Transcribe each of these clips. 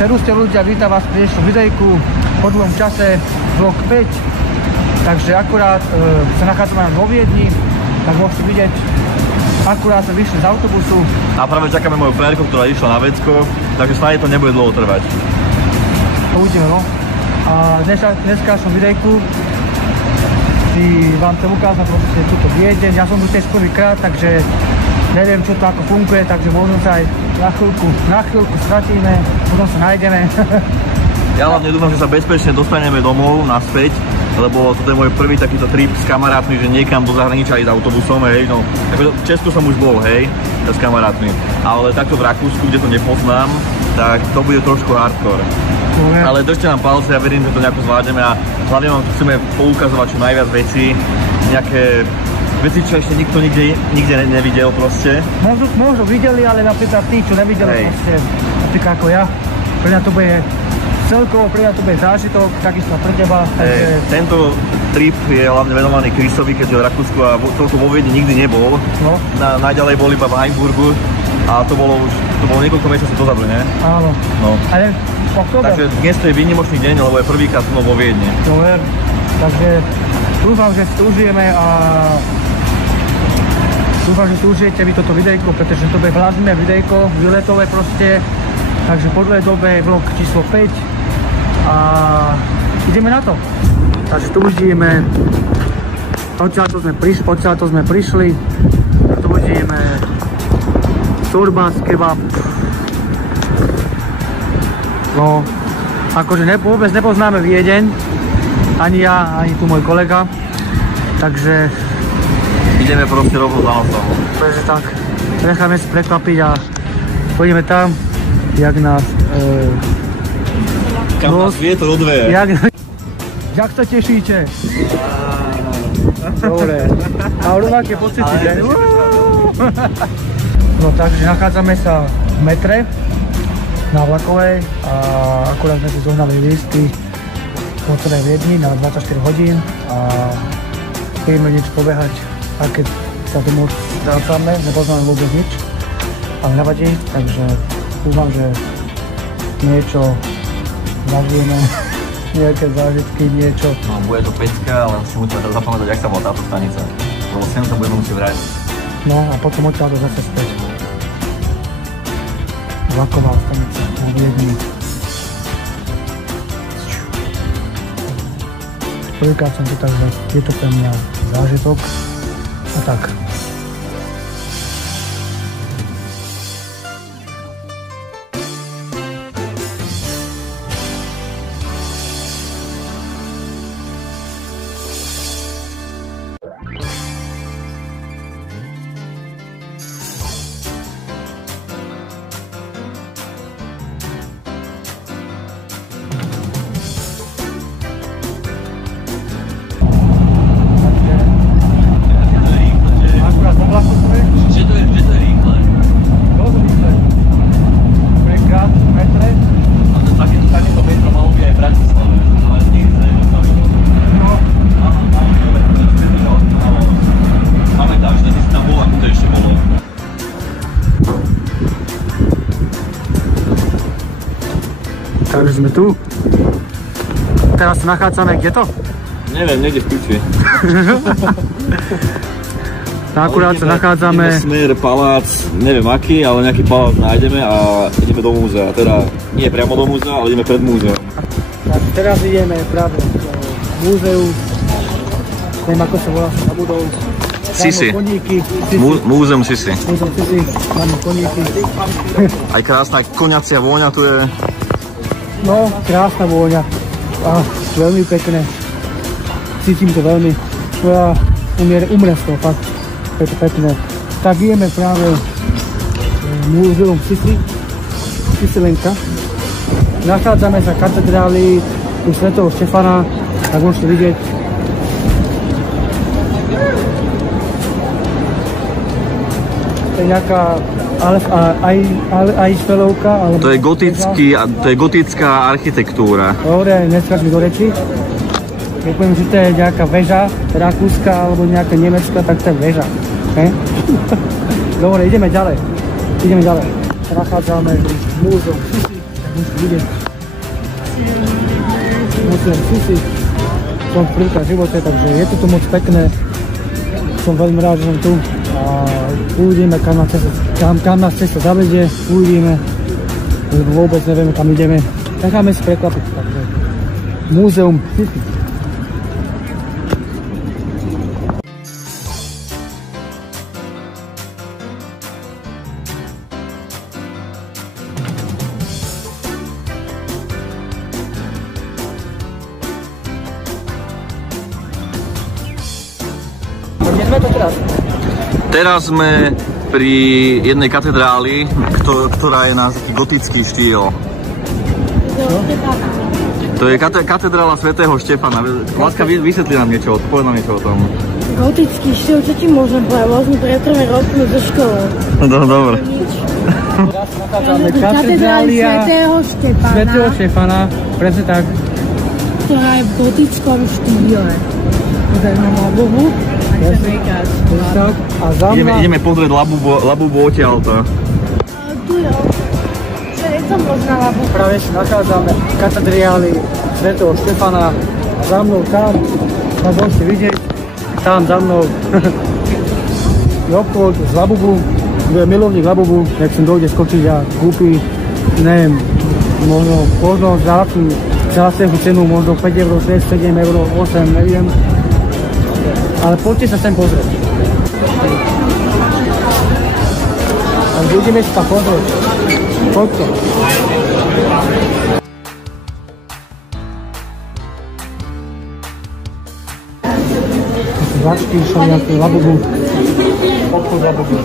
Servuste ľudia, vítam vás pri dnešnom videjku po dlhom čase, vlog 5. Takže akurát sa nachádzame vo Viedni, tak môžete vidieť, akurát sme vyšli z autobusu. A práve čakáme moju frajerku, ktorá išla na vecko, takže snáď to nebude dlho trvať. Uvidíme, no. A dneskašom videjku si vám chcem ukázať proste túto Viedeň. Ja som tu tiež prvýkrát, takže neviem, čo to ako funguje, takže možno sa aj na chvíľku stratíme, potom sa nájdeme. Ja hlavne dúfam, že sa bezpečne dostaneme domov naspäť, lebo toto je môj prvý takýto trip s kamarátmi, že niekam do zahraničia ísť autobusom, hej, no. V Česku som už bol, hej, s kamarátmi, ale takto v Rakúsku, kde to nepoznám, tak to bude trošku hardcore. Ale držte nám palce, ja verím, že to nejako zvládneme a hlavne vám chceme poukazovať čo najviac vecí, nejaké veci, čo ešte nikto nikde nevidel proste. Možno videli, ale napríklad tí, čo nevideli proste, napríklad ako ja, pre mňa to bude celkovo, pre mňa to bude zážitok, takisto pre teba. Takže... Tento trip je hlavne venovaný Chrisovi, keďže v Rakúsku a toľko vo Viedni nikdy nebol. No. Najďalej bol iba v Heimburgu a to bolo niekoľko mesiacov dozadu, nie? Áno. No. Ale takže dnes to je výnimočný deň, lebo je prvýkrát som vo Viedni. Dobre, takže dúfam, že si to užijeme a dúfam, že si užijete vy toto videjko, pretože to bude vlázne videjko, výletové proste. Takže po dlhej dobe je vlog číslo 5 a ideme na to. Takže tu užijeme, odtiaľto sme prišli, tu užijeme turbas, kebab. No, akože vôbec nepoznáme Viedeň, ani ja, ani tu môj kolega, takže ideme proste rovno za nosom. Takže tak, necháme si prekvapiť a pôjdeme tam, jak nás... Kam nás vietor odveje. Jak sa tešíte? Dobre, a rovnaké pocity, ne? No takže nachádzame sa v metre na Vlakovej a akurát sme si zohnali lístky po celej Viedni na 24 hodín a ideme niečo pobehať. A keď sa tomu vracame, nepoznáme vôbec nič, ale nevadí, takže dúfam, že niečo zažijeme, nejaké zážitky, niečo. No, bude to pecka, ale si musíme zapamätať, jak sa bola táto stanica. Lebo sem sa budeme musieť vrátiť. No a potom odtiaľto zase späť. Vlaková stanica na Viedni. Prvýkrát som tu, takže je to pre mňa zážitok. A tak. Takže sme tu. Teraz sa nachádzame, kde to? Neviem, niekde v piči. Akurát sa nachádzame... Ideme smer palác, neviem aký, ale nejaký palác nájdeme a ideme do múzea. Teda nie priamo do múzea, ale ideme pred múzeum. Teraz ideme práve do múzeu. Neviem, ako sa volá, sa zabudol. Sisi. Múzeum Sisi. Múzeum Sisi, máme koníky. Aj krásna koniacia vôňa tu je. No, krásna vôňa. A veľmi pekné. Cítim to veľmi. Ja umrem z toho, fakt. Je to pekné. Tak ideme práve múzeum Sisilenka. Nachádzame sa v katedráli svätého Štefana, tak môžete vidieť. To je nejaká Eiffelovka. To je gotická architektúra. Dobre, neskáž mi do reči. Keď poviem, že to je nejaká väža, rakúska alebo nejaká nemecká, tak to je väža. Dobre, ideme ďalej. Nachádzame múzeum Sisi. Musíte vidieť. Musím si. Som prvýkrát v živote, takže je to tu moc pekné. Som veľmi rád, že som tu. A uvidíme, kam nás cesta zavedie. Uvidíme, lebo vôbec nevieme, kam ideme. Necháme si prekvapiť. Takže múzeum Fifi. Kde sme to teraz? Teraz sme pri jednej katedráli, ktorá je na taký gotický štýl. To je katedrála svätého Štefana. Láska, vysvetli nám niečo, povedz nám niečo o tom. Gotický štýl, čo ti môžem povedať? Vlastne pretrvať roknúť zo školy. No, dobre. Teraz nachádzame katedrália svätého Štefana, presne tak. ktorá je v gotickom štýle. Tutaj mám labovu a chceme ísť. A za mňa... Ideme pozrieť labubu odtiaľto. Tu je čo je to možná labu? Práve si nachádzame katedrály svätého Štefana. Za mnou tam môžete vidieť, tam za mnou je obchod z labubu. Kto je milovník labubu, nech sem dojde skočiť a kúpi, neviem, možno za lacnú cenu, možno 5 €, 6, 7 €, 8, neviem. Ale poďte sa sem pozrieť. A budeme si tam pozrieť. Poďte. Zvačky, šaliaky, labubu. Obchod labubu.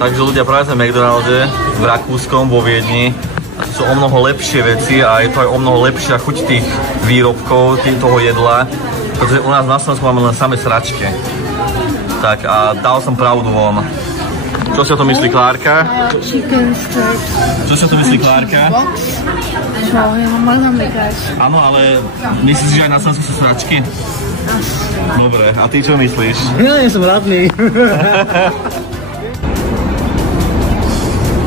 Takže ľudia, práve sme v McDonalde v Rakúskom, vo Viedni. A to sú o mnoho lepšie veci a je to aj o mnoho lepšia chuť tých výrobkov, toho jedla. Pretože u nás na Slovensku máme len samé sračky. Tak a dal som pravdu vám. Čo si o to myslí Klárka? Chicken strips. Čo si o to myslí Klárka? Čo, ja mám možno mekať. Áno, ale myslíš, že aj na Slovensku sú sračky? Dobre, a ty čo myslíš? Ja nie som radný.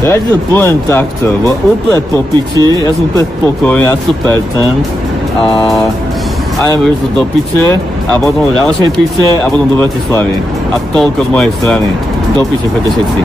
Ja ti to poviem takto, bo úplne po piči, ja som úplne spokojný na 100% a idem to do piče a potom do ďalšej piče a potom do Bratislavy. A toľko z mojej strany. Do piče, chodte všetci.